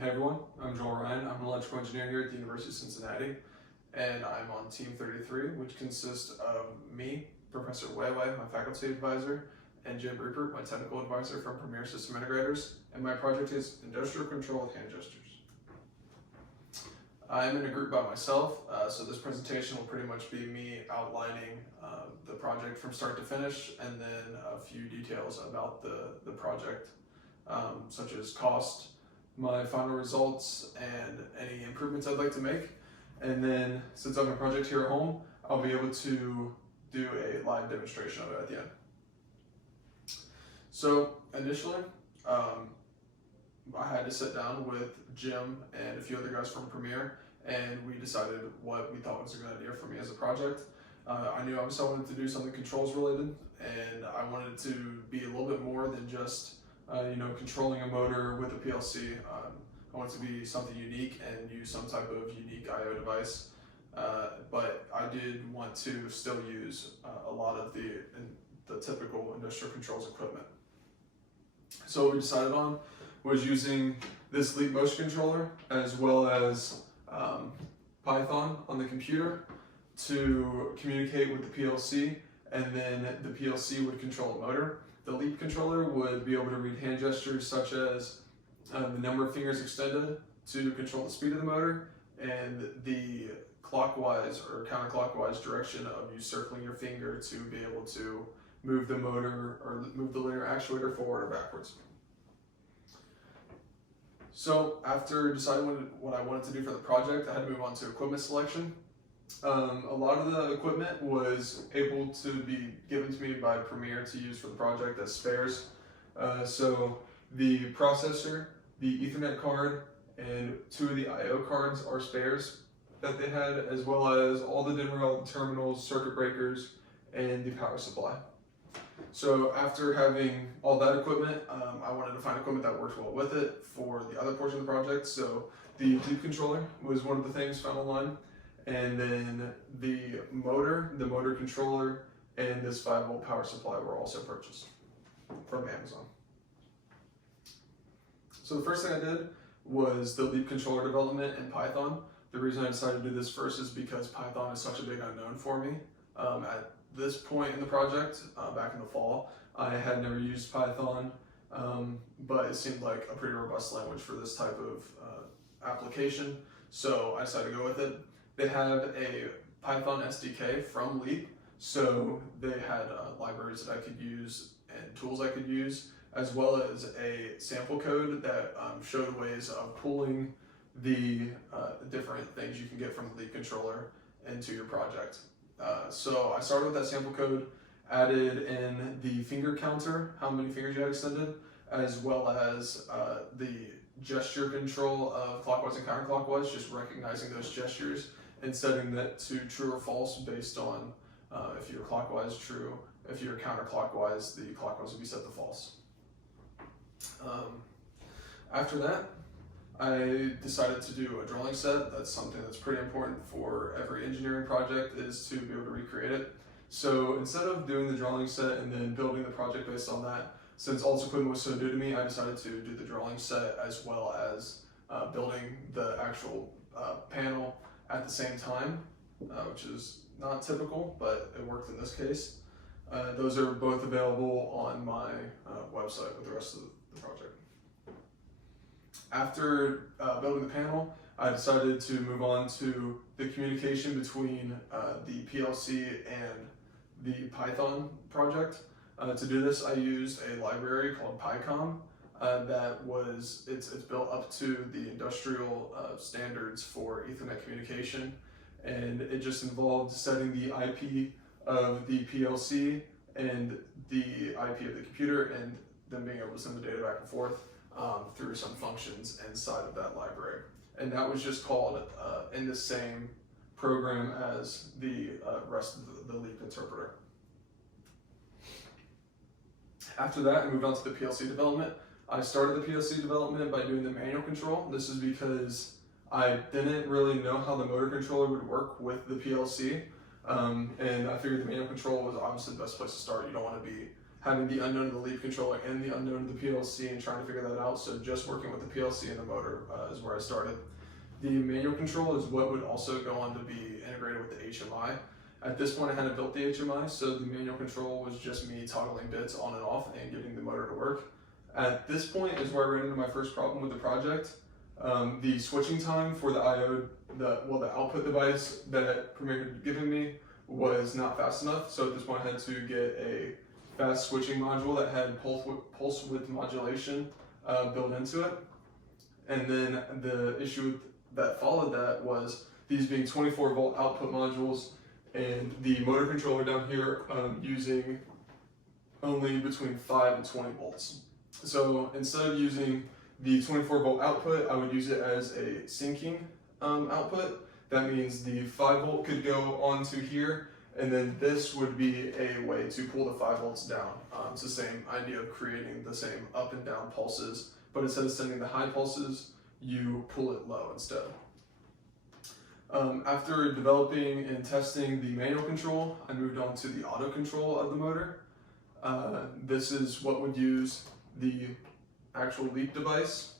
Hey everyone, I'm Joel Ryan. I'm an electrical engineer here at the University of Cincinnati, and I'm on Team 33, which consists of me, Professor Weiwei, my faculty advisor, and Jim Rupert, my technical advisor from Premier System Integrators, and my project is Industrial Control with Hand Gestures. I'm in a group by myself, so this presentation will pretty much be me outlining the project from start to finish, and then a few details about the project, such as cost, my final results, and any improvements I'd like to make. And then, since I'm a project here at home, I'll be able to do a live demonstration of it at the end. So initially, I had to sit down with Jim and a few other guys from Premier, and we decided what we thought was a good idea for me as a project. I knew obviously I wanted to do something controls related, and I wanted to be a little bit more than just controlling a motor with a PLC. I want it to be something unique and use some type of unique I/O device. But I did want to still use a lot of the typical industrial controls equipment. So what we decided on was using this Leap motion controller as well as Python on the computer to communicate with the PLC, and then the PLC would control a motor. The Leap controller would be able to read hand gestures such as the number of fingers extended to control the speed of the motor, and the clockwise or counterclockwise direction of you circling your finger to be able to move the motor or move the linear actuator forward or backwards. So after deciding what I wanted to do for the project, I had to move on to equipment selection. A lot of the equipment was able to be given to me by Premier to use for the project as spares. So the processor, the Ethernet card, and 2 of the I/O cards are spares that they had, as well as all the DIN terminals, circuit breakers, and the power supply. So after having all that equipment, I wanted to find equipment that worked well with it for the other portion of the project. So the Leap controller was one of the things found online. And then the motor controller, and this 5-volt power supply were also purchased from Amazon. So the first thing I did was the Leap controller development in Python. The reason I decided to do this first is because Python is such a big unknown for me. At this point in the project, back in the fall, I had never used Python, but it seemed like a pretty robust language for this type of application. So I decided to go with it. They have a Python SDK from Leap, so they had libraries that I could use and tools I could use, as well as a sample code that showed ways of pulling the different things you can get from the Leap controller into your project. So I started with that sample code, added in the finger counter, how many fingers you had extended, as well as the gesture control of clockwise and counterclockwise, just recognizing those gestures and setting that to true or false based on if you're clockwise, true. If you're counterclockwise, the clockwise will be set to false. After that, I decided to do a drawing set. That's something that's pretty important for every engineering project, is to be able to recreate it. So instead of doing the drawing set and then building the project based on that, since all this equipment was so new to me, I decided to do the drawing set as well as building the actual panel at the same time, which is not typical, but it worked in this case. Those are both available on my website with the rest of the project. After building the panel, I decided to move on to the communication between the PLC and the Python project. To do this, I used a library called PyCom it's built up to the industrial standards for Ethernet communication, and it just involved setting the IP of the PLC and the IP of the computer, and then being able to send the data back and forth through some functions inside of that library. And that was just called in the same program as the rest of the Leap interpreter. After that, I moved on to the PLC development. I started the PLC development by doing the manual control. This is because I didn't really know how the motor controller would work with the PLC, and I figured the manual control was obviously the best place to start. You don't want to be having the unknown of the leap controller and the unknown of the PLC and trying to figure that out. So just working with the PLC and the motor is where I started. The manual control is what would also go on to be integrated with the HMI. At this point, I hadn't built the HMI, so the manual control was just me toggling bits on and off and getting the motor to work. At this point is where I ran into my first problem with the project. The switching time for the I/O, the output device that Premiere had given me was not fast enough. So at this point, I had to get a fast switching module that had pulse width modulation built into it. And then the issue that followed that was these being 24-volt output modules and the motor controller down here using only between 5 and 20 volts. So instead of using the 24-volt output, I would use it as a syncing output. That means the 5-volt could go onto here, and then this would be a way to pull the 5 volts down. It's the same idea of creating the same up and down pulses, but instead of sending the high pulses, you pull it low instead. After developing and testing the manual control, I moved on to the auto control of the motor. This is what would use the actual leap device,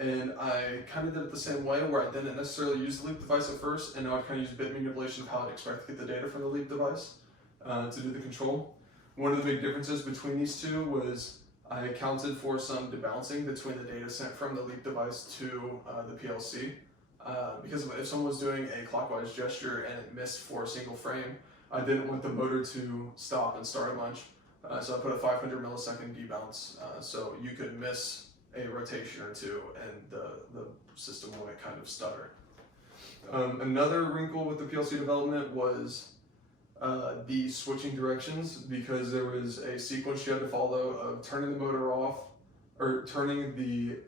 and I kind of did it the same way where I didn't necessarily use the leap device at first, and now I kind of use bit manipulation of how I'd expect to get the data from the leap device to do the control. One of the big differences between these two was I accounted for some debouncing between the data sent from the leap device to the PLC. Because if someone was doing a clockwise gesture and it missed for a single frame, I didn't want the motor to stop and start a bunch. So I put a 500 millisecond debounce, so you could miss a rotation or two and the system wouldn't kind of stutter. Another wrinkle with the PLC development was the switching directions, because there was a sequence you had to follow of turning the motor off, or turning the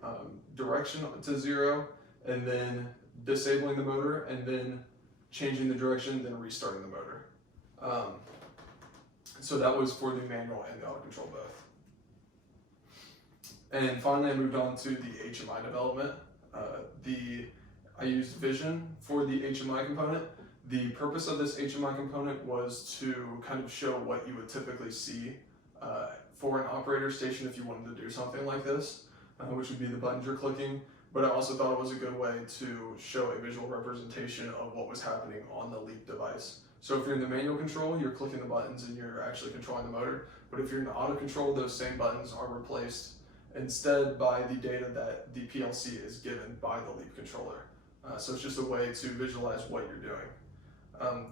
direction to 0, and then disabling the motor, and then changing the direction, then restarting the motor. So that was for the manual and the auto control both. And finally, I moved on to the HMI development. I used Vision for the HMI component. The purpose of this HMI component was to kind of show what you would typically see for an operator station if you wanted to do something like this, which would be the buttons you're clicking. But I also thought it was a good way to show a visual representation of what was happening on the leap device. So if you're in the manual control, you're clicking the buttons and you're actually controlling the motor. But if you're in the auto control, those same buttons are replaced instead by the data that the PLC is given by the leap controller. So it's just a way to visualize what you're doing.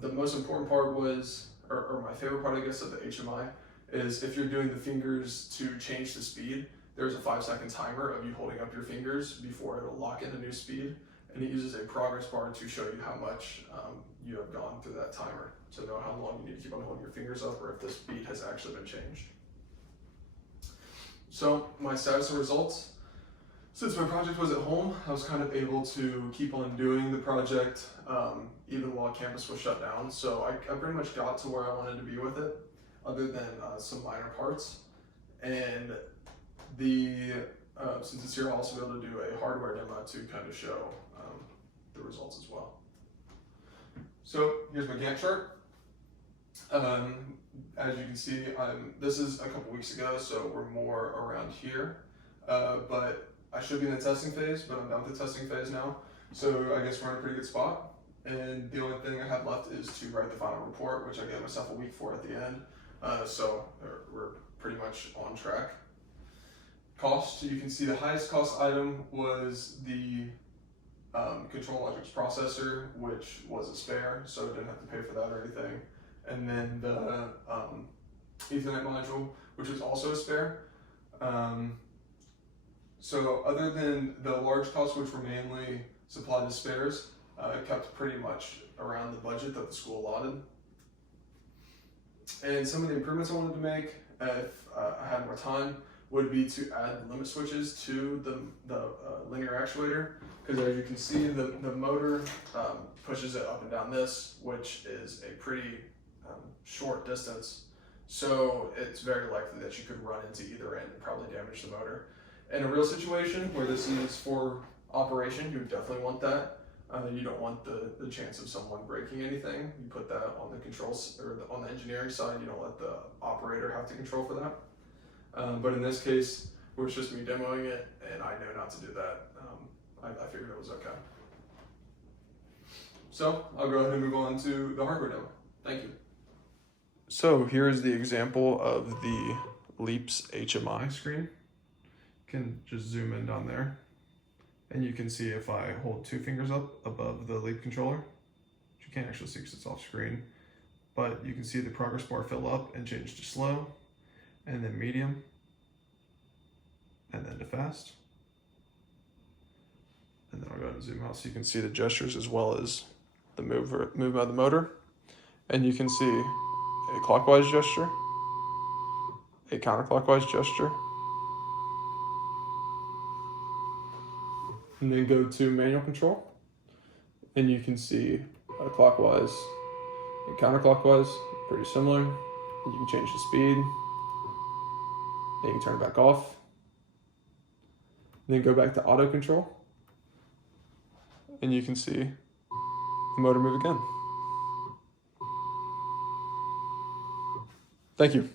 The most important part was, or my favorite part, I guess, of the HMI is if you're doing the fingers to change the speed, there's a 5-second timer of you holding up your fingers before it'll lock in a new speed, and it uses a progress bar to show you how much you have gone through that timer to know how long you need to keep on holding your fingers up or if the speed has actually been changed. So my status and results. Since my project was at home, I was kind of able to keep on doing the project even while campus was shut down. So I pretty much got to where I wanted to be with it, other than some minor parts. And since it's here, I'll also be able to do a hardware demo to kind of show the results as well. So here's my Gantt chart. As you can see, this is a couple weeks ago, so we're more around here. But I should be in the testing phase, but I'm done with the testing phase now. So I guess we're in a pretty good spot. And the only thing I have left is to write the final report, which I gave myself a week for at the end. So we're pretty much on track. Cost, you can see the highest cost item was the ControlLogix processor, which was a spare, so I didn't have to pay for that or anything. And then the Ethernet module, which was also a spare. So other than the large costs, which were mainly supplied as spares, it kept pretty much around the budget that the school allotted. And some of the improvements I wanted to make, if I had more time, would be to add limit switches to the linear actuator, because as you can see, the motor pushes it up and down this, which is a pretty short distance. So it's very likely that you could run into either end and probably damage the motor. In a real situation where this is for operation, you definitely want that. You don't want the chance of someone breaking anything. You put that on the controls or on the engineering side. You don't let the operator have to control for that. But in this case, where it's just me demoing it, and I know not to do that, I figured it was okay. So I'll go ahead and move on to the hardware demo. Thank you. So here's the example of the Leaps HMI screen. You can just zoom in down there, and you can see if I hold 2 fingers up above the Leap controller, which you can't actually see because it's off screen, but you can see the progress bar fill up and change to slow, and then medium, and then to fast. And then I'll go ahead and zoom out so you can see the gestures as well as the movement of the motor. And you can see a clockwise gesture, a counterclockwise gesture, and then go to manual control. And you can see clockwise and counterclockwise, pretty similar. And you can change the speed, and you can turn it back off. Then go back to auto control, and you can see the motor move again. Thank you.